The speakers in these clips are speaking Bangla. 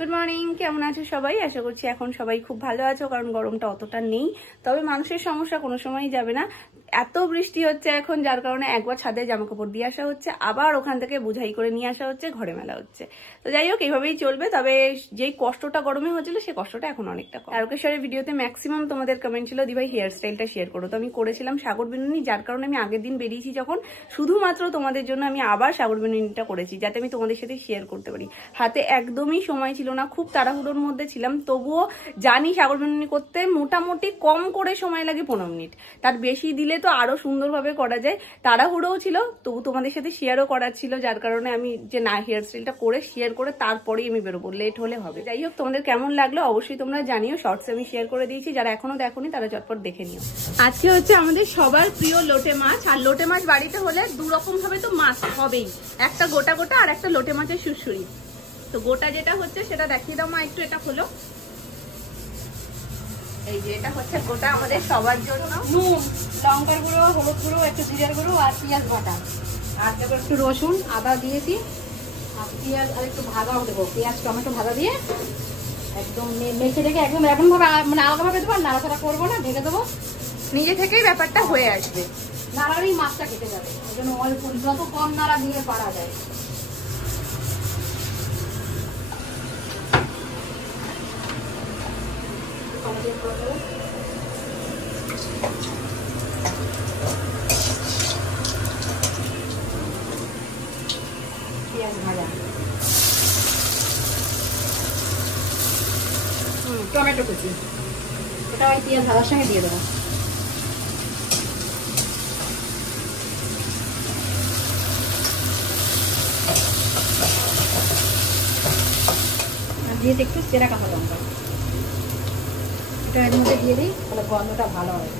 গুড মর্নিং, কেমন আছো সবাই? আশা করছি এখন সবাই খুব ভালো আছো, কারণ গরমটা অতটা নেই। তবে মানুষের সমস্যা কোনো সময়ই যাবে না। এত বৃষ্টি হচ্ছে এখন, যার কারণে একবার ছাদে জামা কাপড় দিয়ে আসা হচ্ছে, আবার ওখান থেকে বোঝাই করে নিয়ে আসা হচ্ছে, ঘরে মেলা হচ্ছে। তো যাই হোক, এইভাবেই চলবে। তবে যেই কষ্টটা গরমে হচ্ছিল সেই কষ্টটা এখন অনেকটা কম। তারকেশ্বরের ভিডিওতে ম্যাক্সিমাম তোমাদের কমেন্ট ছিল দিভাই হেয়ার স্টাইলটা শেয়ার করো। তো আমি করেছিলাম সাগর বিনুনি, যার কারণে আমি আগের দিন বেরিয়েছি যখন, শুধুমাত্র তোমাদের জন্য আমি আবার সাগর বিনুনিটা করেছি, যাতে আমি তোমাদের সাথে শেয়ার করতে পারি। হাতে একদমই সময় ছিল না, খুব তাড়াহুড়োর মধ্যে ছিলাম। তবুও জানি সাগর বিনুনি করতে মোটামুটি কম করে সময় লাগে 15 মিনিট, তার বেশি দিলে তো আরো সুন্দরভাবে করা যায়। তাড়াহুড়োও ছিল, তবু তোমাদের সাথে শেয়ারও করার ছিল, যার কারণে আমি যে না হেয়ার স্টাইলটা করে শেয়ার করে তারপরেই আমি বেরোবো, লেট হলে হবে। যাই হোক, তোমাদের কেমন লাগলো অবশ্যই তোমরা জানিও। শর্টসে আমি শেয়ার করে দিয়েছি, যারা এখনো দেখোনি তারা চটপট দেখে নিও। আজকে হচ্ছে আমাদের সবার প্রিয় লোটে মাছ। আর লোটে মাছ বাড়িতে হলে দু রকম ভাবে তো মাছ হবেই, একটা গোটা গোটা আর একটা লোটে মাছের সুড়সুড়ি। তো গোটা যেটা হচ্ছে সেটা দেখিয়ে দাও মা একটু, এটা হলো এই যে এটা হচ্ছে গোটা আমাদের সবার জন্য। নুন, লঙ্কার গুঁড়ো, হলুদ গুঁড়ো, একটু জিরার গুঁড়ো আর পেঁয়াজ বাটা, আর তারপর একটু রসুন আদা দিয়েছি, আর পেঁয়াজ আর একটু ভাজাও দেবো, পেঁয়াজ টমেটো ভাজা দিয়ে একদম মেখে রেখে একদম এমন ভাবে মানে আলাদাভাবে দেবো, নাড়াচাড়া করবো না, ঢেকে দেবো, নিজে থেকেই ব্যাপারটা হয়ে আসবে। নাড়ারই মাছটা কেটে যাবে। ওই জন্য অল্প, যত কম নাড়া দিয়ে পারা যায়। পেঁয়াজ ভাজা, টমেটো কুচি, এটা ওই পেঁয়াজ ভাজার সঙ্গে দিয়ে দেবো। আর দিয়ে একটু চেরা কাঁচা লঙ্কা, এটা এর মধ্যে দিয়ে দিই, তাহলে গন্ধটা ভালো হয়।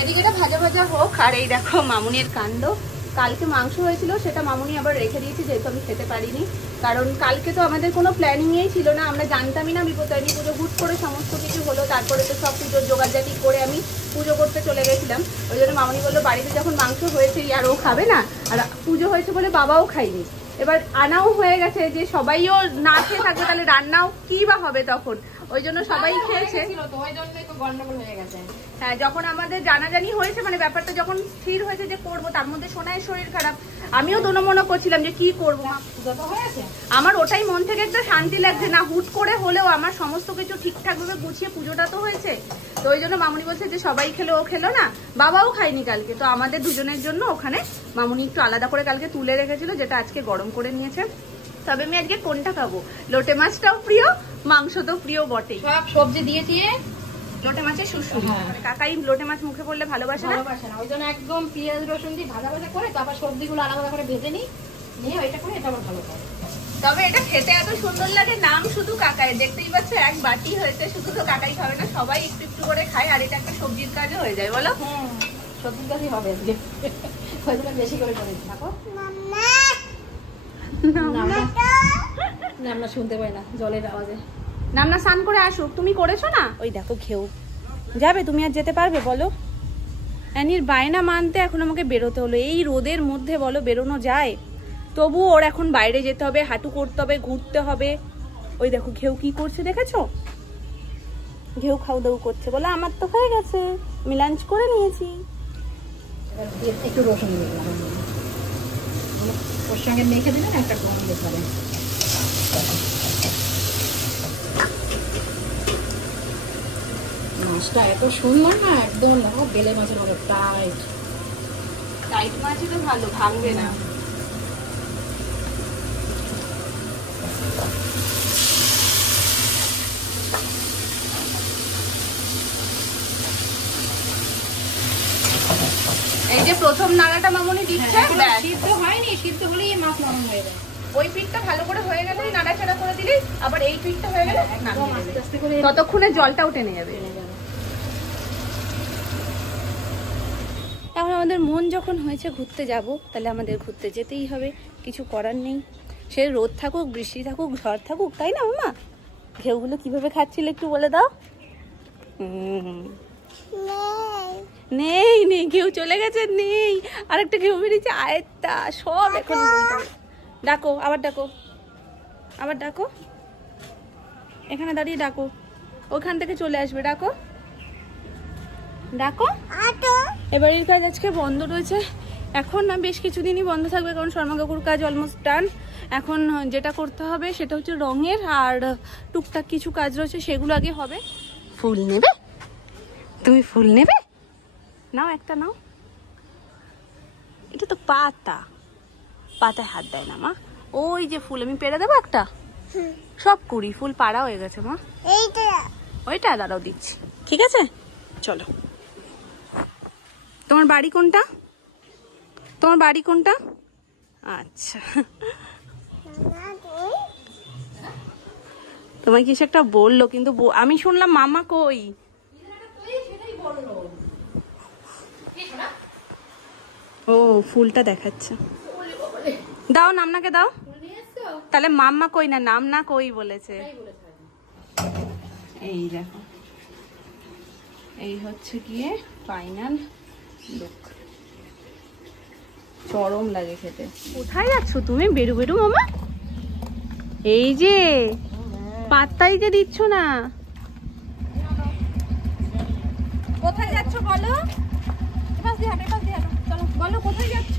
এদিকে এটা ভাজা ভাজা হোক। আর এই দেখো মামুনির কাণ্ড, কালকে মাংস হয়েছিল, সেটা মামুনি আবার রেখে দিয়েছি, যেহেতু আমি খেতে পারিনি। কারণ কালকে তো আমাদের কোনো প্ল্যানিংই ছিল না, আমরা জানতামই না বিপত্তারিণী পুজো, হুট করে সমস্ত কিছু হলো। তারপরে তো সব পুজোর জোগাড়জাটি করে আমি পুজো করতে চলে গেছিলাম। ওই জন্য মামুনি বললো বাড়িতে যখন মাংস হয়েছে আর ও খাবে না, আর পুজো হয়েছে বলে বাবাও খাইনি, এবার আনাও হয়ে গেছে, যে সবাইও না খেয়ে থাকবে তাহলে রান্নাও কি বা হবে তখন। ওই জন্য সবাই খেয়েছে, হ্যাঁ। যখন আমাদের জানাজানি হয়েছে, মানে ব্যাপারটা যখন স্থির হয়েছে যে করবো, তার মধ্যে সোনায় শরীর খারাপ, আমিও দোনমনো করছিলাম যে কি করবো। আমার ওটাই মন থেকে একটা শান্তি লাগছে না, হুট করে হলেও আমার সমস্ত কিছু ঠিকঠাক ভাবে গুছিয়ে পুজোটা তো হয়েছে। তো ওই জন্য মামুনি বলছে যে সবাই খেলো, ও খেলো না, বাবাও খায়নি কালকে। তো আমাদের দুজনের জন্য ওখানে মামুনি একটু আলাদা করে কালকে তুলে রেখেছিল, যেটা আজকে গরম করে নিয়েছে। তবে আমি আজকে কোনটা খাবো, লোটে মাছটাও প্রিয়, মাংস তো প্রিয় বটেই। সব সবজি দিয়ে দিয়ে লোটে মাছের সুড়সুড়ি, কাকাই লোটে মাছ মুখে পড়লে ভালোবাসে না, ওই জন্য একদম পেঁয়াজ রসুন দিয়ে ভাজা ভাজা করে তারপর সবজিগুলো আলাদা করে ভেজে নিই, নিয়ে ওইটা করে এটা আবার ভালো করে। তবে এটা খেতে এত সুন্দর লাগে, নাম শুধু কাকাই, দেখতেই পাচ্ছ এক বাটি হয়েছে। শুধু তো কাকাই খাবে না, সবাই একটু একটু করে খায়, আর এটা একটা সবজির কাজও হয়ে যায়, বলো? সবজির কাজই হবে আজকে, ওই জন্য বেশি করে করে থাকো। আমরা শুনতে পাই না জলের আওয়াজে। নামনা স্নান করে আসুক, তুমি করেছো না? ওই দেখো ঘেউ যাবে, তুমি আর যেতে পারবে বলো? অ্যানির বায়না মানতে এখন আমাকে বেরোতে হলো, এই রোদের মধ্যে বলো বেরোনো যায়? তবু ওর এখন বাইরে যেতে হবে, হাঁটু করতে হবে, ঘুরতে হবে। ওই দেখো ঘেউ কি করছে দেখেছো? ঘেউ খাও দাউ করছে, বলে আমার তো হয়ে গেছে, আমি লাঞ্চ করে নিয়েছি। একটু রসুন দিয়ে দিলাম, ওর সঙ্গে মেখে দিলেন একটা গন্ধ হবে। মাছটা এত সুন্দর না, একদম বেলে মাছের মতো টাইট টাইট মাছই তো ভালো, ভাঙবে না। এই যে প্রথম নাড়াটা মামুনি দিচ্ছে, সিদ্ধ হয়নি, সিদ্ধ হলেই মাছ নরম হয়ে যায়। ওই পিঠটা ভালো করে হয়ে গেলে নাড়াচাড়া করে দিলি, আবার এই পিঠটা হয়ে গেলে ততক্ষণে জলটাও টেনে যাবে। এখন আমাদের মন যখন হয়েছে ঘুরতে যাব, তাহলে আমাদের ঘুরতে যেতেই হবে, কিছু করার নেই। সে রোদ থাকুক, বৃষ্টি থাকুক, ঝড় থাকুক, তাই না মামা? ঘেউগুলো কিভাবে খাচ্ছিল একটু বলে দাও। নেই নেই, ঘেউ চলে গেছে, নেই। আরেকটা ঘেউ বেরিয়েছে, আয়ত্তা সব এখন ডাকো, আবার ডাকো। আবার ডাকো, এখানে দাঁড়িয়ে ডাকো, ওখান থেকে চলে আসবে, ডাকো ডাকো। এবারের কাজ আজকে বন্ধ রয়েছে, এখন না বেশ কিছুদিনই বন্ধ থাকবে, কারণ শর্মা কাকুর কাজ অলমোস্ট ডান। এখন যেটা করতে হবে সেটা হচ্ছে রঙের আর টুকটাক কিছু কাজ রয়েছে, সেগুলো আগে হবে। ফুল নেবে তুমি? ফুল নেবে? নাও একটা নাও। এটা তো পাতা, পাতায় হাত দেয় না মা। ওই যে ফুল, আমি পেড়ে দেবো একটা? সব কুড়ি ফুল পাড়া হয়ে গেছে মা। ওইটা দাঁড়াও দিচ্ছি, ঠিক আছে চলো। তোমার বাড়ি কোনটা? তোমার বাড়ি কোনটা? আচ্ছা, তোমায় কিছু একটা বললো, কিন্তু আমি শুনলাম মামা কই। ও ফুলটা দেখাচ্ছে, দাও নামনাকে দাও। তাহলে মাম্মা কই না, নাম না কই বলেছে। এই দেখো, এই হচ্ছে গিয়ে ফাইনাল লুক। চরম লাগে খেতে। কোথায় যাচ্ছ তুমি? বেরু বেরু মামা, এই যে পাত্তাই যে দিচ্ছ না। কোথায় যাচ্ছ বলো? চলো বলো কোথায় যাচ্ছ,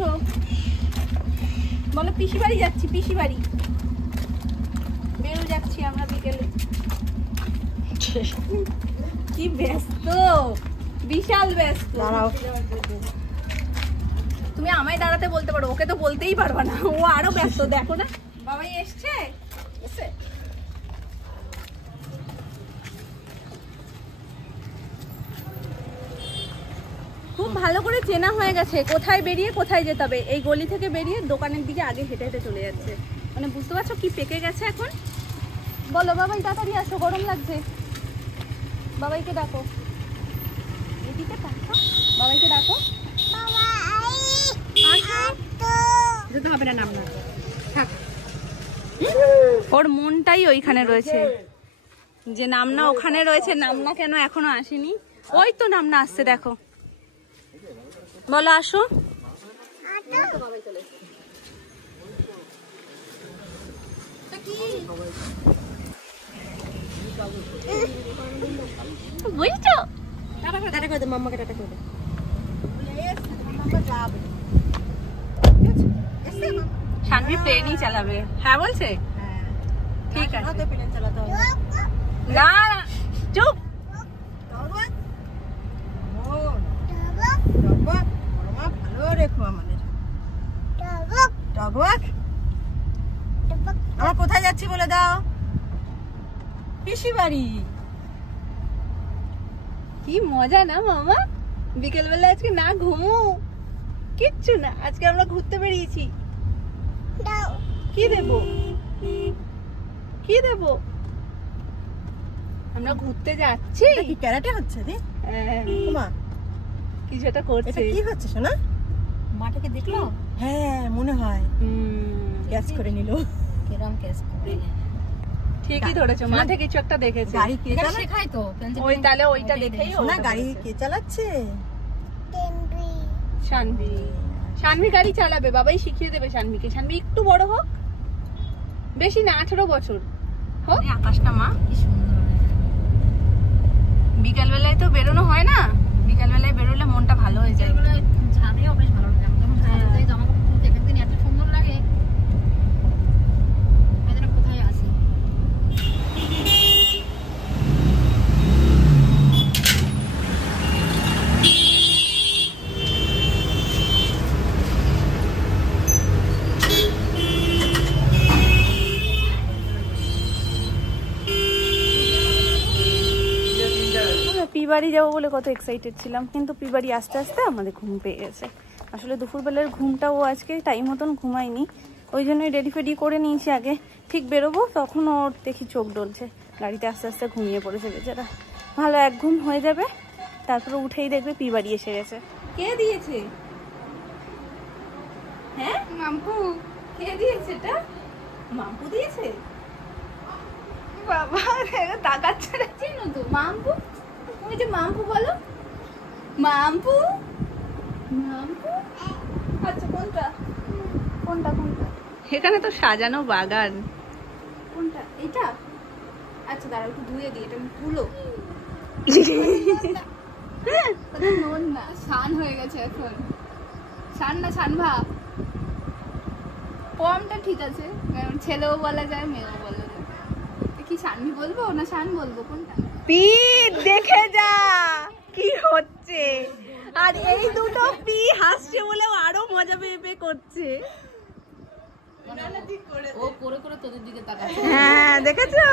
বলো। পিসি বাড়ি যাচ্ছি, পিসি বাড়ি। বেরু যাচ্ছি আমরা বিকেলে। কি ব্যস্ত, বিশাল ব্যস্ত। তুমি আমায় দাঁড়াতে বলতে পারো, ওকে তো বলতেই পারবা না, ও আরো ব্যস্ত। দেখো না বাবাই এসছে। খুব ভালো করে চেনা হয়ে গেছে, কোথায় বেরিয়ে কোথায় যেতে হবে। এই গলি থেকে বেরিয়ে দোকানের দিকে আগে হেঁটে হেঁটে চলে যাচ্ছে, মানে বুঝতে পারছো কি পেকে গেছে এখন। বলো বাবাই তাড়াতাড়ি আসো, গরম লাগছে। বাবাইকে ডাকো, এদিকে তাকা, বাবাইকে ডাকো। যেতে হবে না, নাম না থাক। ওর মনটাই ওইখানে রয়েছে, যে নামনা ওখানে রয়েছে, নামনা কেন এখনো আসেনি। ওই তো নামনা আসছে, দেখো। বলো আসো। বুঝছো? টাটা করে দে মাম্মাকে, টাটা করে দে। শানভি প্লেনই চালাবে, হ্যাঁ বলছে। ঠিক আছে, না চুপ। আমরা কোথায় যাচ্ছি বলে দাও? পিসি বাড়ি। কি মজা না মামা, বিকেল বেলা আজকে না ঘুমো কিচ্ছু না, আজকে আমরা ঘুরতে বেরিয়েছি। কি দেবো, কি দেবো? আমরা ঘুরতে যাচ্ছি। কি ক্যারাটে হচ্ছে রে? হ্যাঁ কিছু একটা করছে। কি হচ্ছে শোনা? মাটাকে দেখলো? হ্যাঁ মনে হয় ক্যাচ করে নিল। কিরম ক্যাচ করে? ঠিকই ধরেছো, মাঠে কিছু একটা দেখেছে। গাড়ি কে শেখায় তো, ওই তাহলে ওইটা দেখেই। না গাড়ি কে চালাচ্ছে? শানভি। শানভি গাড়ি চালাবে, বাবাই শিখিয়ে দেবে শানভিকে। শানভি একটু বড় হোক, বেশি না 18 বছর হোক। আকাশটা মা কি সুন্দর। বিকাল বেলায় তো বেরোনো হয় না, বিকাল বেলায় বেরোলে মনটা ভালো হয়ে যায়। ছাদেও বেশ ভালো লাগে, যখন ছাদে জামা কাপড় খুলতে একদিন এত সুন্দর লাগে। কোথায় আসি পিবাড়ি যাবো বলে কত এক্সাইটেড ছিলাম, কিন্তু পিবাড়ি আস্তে আস্তে আমাদের ঘুম পেয়ে গেছে। আসলে দুপুরবেলার ঘুমটাও আজকে টাইম মতন ঘুমায়নি, ওই জন্যই রেডি ফেডি করে নিয়েছি আগে। ঠিক বেরোবো তখন ওর দেখি চোখ ডলছে, গাড়িতে আস্তে আস্তে ঘুমিয়ে পড়েছে বেচারা। ভালো এক ঘুম হয়ে যাবে, তারপরে উঠেই দেখবে পিবাড়ি এসে গেছে। কে দিয়েছে? হ্যাঁ মাম্পু। কে দিয়েছে এটা? মাম্পু দিয়েছে। বাবা তাকাচ্ছে না, চেনো তো মাম্পু? ওই যে মাম্পু বলো, মাম্পু মাম্পু। আচ্ছা কোনটা কোনটা কোনটা? এখানে তো সাজানো বাগান, কোনটা? এটা? আচ্ছা দাঁড়াও একটু ধুয়ে দিই, এটা আমি তুলো। নুন না, ছান হয়ে গেছে এখন। ছান না ছান ভাব। কমটা ঠিক আছে, কারণ ছেলেও বলা যায় মেয়েও বলা যায়। কি ছানভি বলবো না ছান বলবো, কোনটা? পি দেখে যা কি হচ্ছে। আর এই দুটো পি হাসছে বলে আরো মজা পেয়ে করছে। ও করে করে তোদের দিকে তাকাচ্ছে। হ্যাঁ দেখেছো?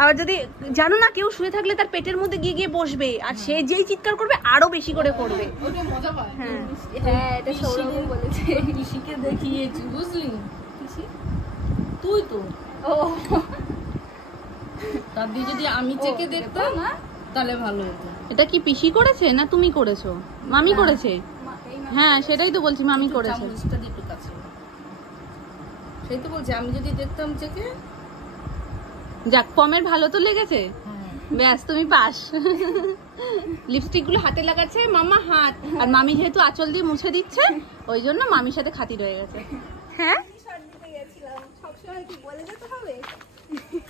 আবার যদি জানো না কেউ শুয়ে থাকলে তার পেটের মধ্যে গিয়ে গিয়ে বসবে, আর সে যেই চিৎকার করবে আরো বেশি করে করবে। ওটা মজা পায়। হ্যাঁ হ্যাঁ এটা সৌরভ বলেছে। পিসিকে দেখিয়েছি বুঝলি? পিসি তুই তো ও তার দিয়ে যদি আমি চেকে দেখতাম না তাহলে ভালো হতো। এটা কি পিসি করেছে না তুমি করেছো? মামি করেছে। হ্যাঁ সেটাই তো বলছি, মামি করেছে। চামচটা দিয়ে একটু কাছে সেই তো বলছি, আমি যদি দেখতাম চেকে। যাক পমের ভালো তো লেগেছে, ব্যাস তুমি পাস। লিপস্টিক গুলো হাতে লাগাচ্ছে মামা হাত, আর মামি যেহেতু আঁচল দিয়ে মুছে দিচ্ছে ওই জন্য মামির সাথে খাতির হয়ে গেছে। হ্যাঁ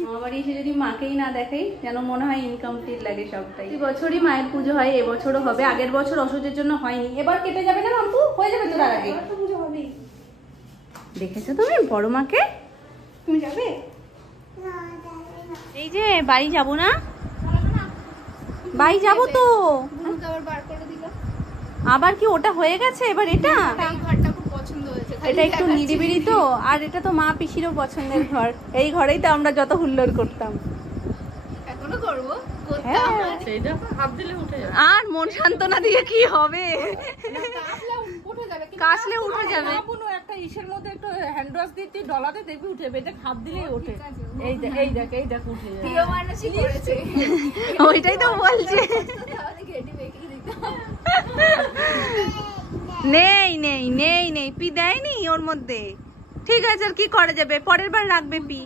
আমার বাড়ি এসে যদি মাকেই না দেখাই যেন মনে হয় ইনকমপ্লিট লাগে সবটাই। এই বছরই মায়ের পুজো হয়, এবছরও হবে। আগের বছর অসুখের জন্য হয়নি, এবার কেটে যাবে না মাম্পু? হয়ে যাবে তো তার আগে। পুজো হবেই। দেখেছো তুমি বড় মাকে? তুমি যাবে? এই যে বাড়ি যাব না, বাড়ি যাব তো। আবার বার করে দিল। আবার কি ওটা হয়ে গেছে এবার? এটা এই ঘরটা খুব পছন্দ হয়েছে, এটা একটু নিরিবিলি তো, আর এটা তো মা পিসিরও পছন্দের ঘর। এই ঘরেই তো আমরা যত হুল্লোড় করতাম। এখনো করবো, হ্যাঁ সেইটা হাত দিলে উঠে যাবে। আর মন সান্ত্বনা দিয়ে কি হবে? উঠে যাবে। কাশলে উঠে যাবে। কোনো একটা ইসের মধ্যে একটু হ্যান্ড ওয়াশ দিয়ে তুই ডলাতে দেখবি উঠে যাবে। এটা হাত দিলেই ওঠে। এই দেখ এই দেখ এই দেখ উঠে যাবে। প্রিয় মানুষই করেছে। ওইটাই তো বলছে। তাহলে ঘেটে বেঁকে দিতাম। নেই নেই নেই নেই পি দেয়নি ওর মধ্যে। ঠিক আছে আর কি করা যাবে, পরের বার রাখবে পি।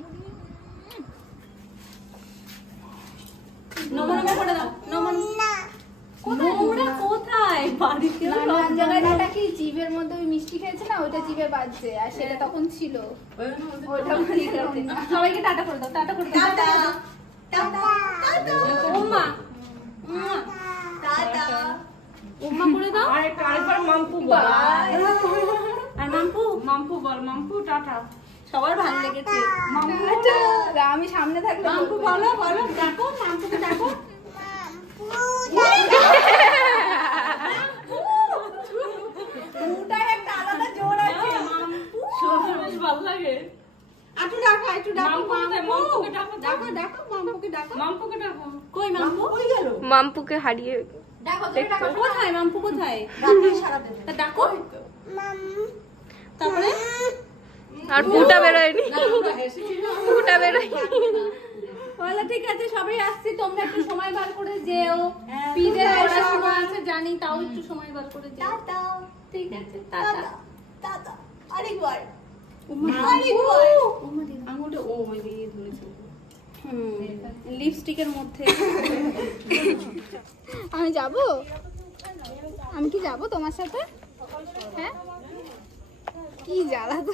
নমনমা করে দাও। নোংরা কোথায়? বাড়িতে জায়গাটা কি জিভের মধ্যে ওই মিষ্টি খেয়েছে না, ওইটা জিভে বাজছে, আর সেটা তখন ছিল। ওইটা সবাইকে টাটা করে দাও, টাটা করে দাও। ওমা ওমা করে দাও। আরেকবার মাম্পু বল। আর মাম্পু মাম্পু বল, মাম্পু টাটা। সবার ভালো লেগেছে। আমি সামনে থাকলে মাম্পু বলো বলো, ডাকো মাম্পুকে ডাকো। একটা আলাদা জোর আছে। বেশ ভালো লাগে। একটু ডাকো, একটু ডাকো মাম্পুকে ডাকো, ডাকো ডাকো মাম্পুকে ডাকো। মাম্পুকে ডাকো। কই মাম্পু? কই গেল? মাম্পুকে হারিয়ে। ডাকো তুমি ডাকো। কোথায় মাম্পু কোথায়? তা ডাকো। তারপরে আর পুটা বেরোয়নি, পুটা বেরোয়নি। বলে ঠিক আছে সবাই আসছি, তোমরা একটু সময় বার করে যেও। পিজে পড়াশোনা আছে জানি, তাও একটু সময় বার করে যেও। ঠিক আছে টাটা টাটা। আরেকবার আরেকবার আঙুলটা ও দিয়ে ধরেছে। লিপস্টিকের মধ্যে। আমি যাব, আমি কি যাব তোমার সাথে? হ্যাঁ কি জ্বালা তো।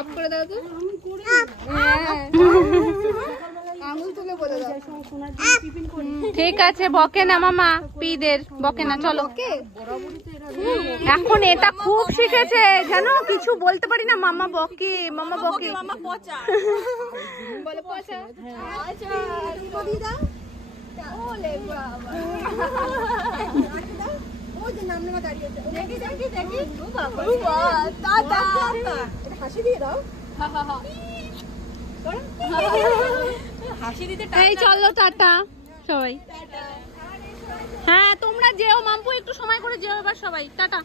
অফ করে দাও তো। আঙুল তুলে বলে দাও। ঠিক আছে বকে না মামা, পিদের বকে না। চলো এখন এটা খুব শিখেছে জানো, কিছু বলতে পারি না মামা বকে, মামা বকে। মামা পচা বলে পচা। আচ্ছা তুমি দিয়ে দাও। ওলে বাবা, ও যে নাম নেওয়া দাঁড়িয়ে আছে। দেখি দেখি দেখি। ও বাবা, ও টাটা। এটা হাসি দিয়ে দাও। হা হা হা। হাসি দিতে। এই চলো টাটা সবাই। হ্যাঁ তোমরা যেও, মাম্পু একটু সময় করে যেও এবার সবাই। টাটা।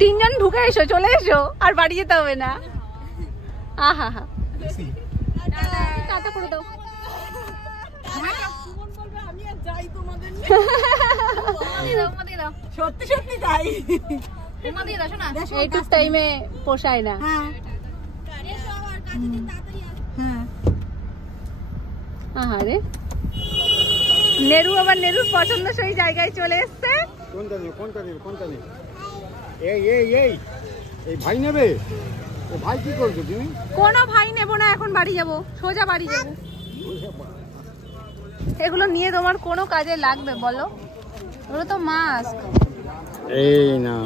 তিনজন ঢুকে এসো, চলে এসো, আর বাড়ি যেতে হবে না। আহা হা টাটা করে দাও। সত্যি সত্যি তাই। এইটুক টাইমে পোষায় না। আহারে নেরু আবার নেরুর পছন্দসই জায়গায় চলে এসছে। এই এই এই এই ভাই নেবে? ভাই কি করছো তুমি? কোনো ভাই নেব না, এখন বাড়ি যাব, সোজা বাড়ি যাব। এগুলো নিয়ে তোমার কোনো কাজে লাগবে বলো? ওগুলো তো মাস্ক। এই না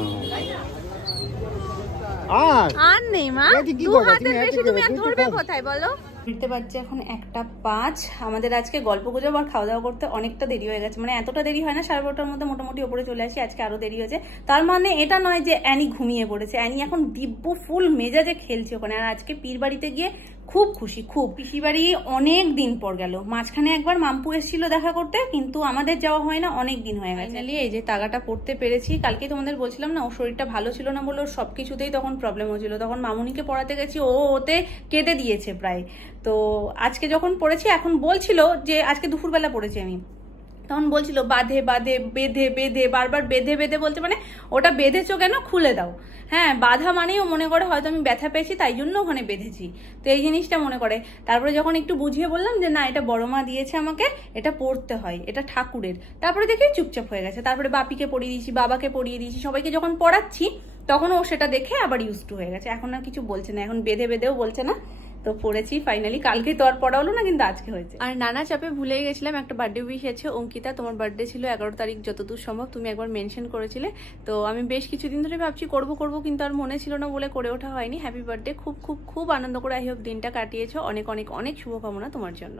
আর নেই মা, 2 হাতের বেশি তুমি আর ধরবে কোথায় বলো? ফিরতে পারছে এখন 1:05। আমাদের আজকে গল্প গুজব আর খাওয়া দাওয়া করতে অনেকটা দেরি হয়ে গেছে, মানে এতটা দেরি হয় না, 12:30টার মধ্যে মোটামুটি ওপরে চলে আসি, আজকে আরো দেরি হয়েছে। তার মানে এটা নয় যে অ্যানি ঘুমিয়ে পড়েছে, অ্যানি এখন দিব্য ফুল মেজাজে খেলছে ওখানে। আর আজকে পীর বাড়িতে গিয়ে খুব খুশি, খুব। পিসি বাড়ি অনেক দিন পর গেল, মাঝখানে একবার মাম্পু এসেছিল দেখা করতে, কিন্তু আমাদের যাওয়া হয় না, অনেক দিন হয়ে গেছে। এই যে তাগাটা পড়তে পেরেছি, কালকে তোমাদের বলছিলাম না ওর শরীরটা ভালো ছিল না বলে ওর সবকিছুতেই তখন প্রবলেম হচ্ছিল, তখন মামুনিকে পড়াতে গেছি, ওতে কেঁদে দিয়েছে প্রায়। তো আজকে যখন পড়েছি, এখন বলছিল যে আজকে দুপুরবেলা পড়েছি আমি, তখন বলছিল বাঁধে বাঁধে বেঁধে বেঁধে, বারবার বেঁধে বেঁধে বলছে, মানে ওটা বেঁধেছো কেন, খুলে দাও। হ্যাঁ, বাঁধা মানেই ও মনে করে হয়তো আমি ব্যথা পেয়েছি তাই জন্য ওখানে বেঁধেছি, তো এই জিনিসটা মনে করে। তারপরে যখন একটু বুঝিয়ে বললাম যে না এটা বড় মা দিয়েছে আমাকে, এটা পড়তে হয়, এটা ঠাকুরের, তারপরে দেখি চুপচাপ হয়ে গেছে। তারপরে বাপিকে পড়িয়ে দিয়েছি, বাবাকে পড়িয়ে দিয়েছি, সবাইকে যখন পড়াচ্ছি তখন ও সেটা দেখে আবার ইউজ টু হয়ে গেছে, এখন আর কিছু বলছে না, এখন বেঁধে বেঁধেও বলছে না। তো পড়েছি ফাইনালি, কালকে তো আর পড়া হলো না, কিন্তু আজকে হয়েছে। আর নানা চাপে ভুলে গেছিলাম, একটা বার্থডে উইশ আছে অঙ্কিতা, তোমার বার্থডে ছিল 11 তারিখ যতদূর সম্ভব, তুমি একবার মেনশন করেছিলে। তো আমি বেশ কিছুদিন ধরে ভাবছি করবো করবো, কিন্তু আর মনে ছিল না বলে করে ওঠা হয়নি। হ্যাপি বার্থডে, খুব খুব খুব আনন্দ করে আই হোপ দিনটা কাটিয়েছো, অনেক অনেক অনেক শুভকামনা তোমার জন্য।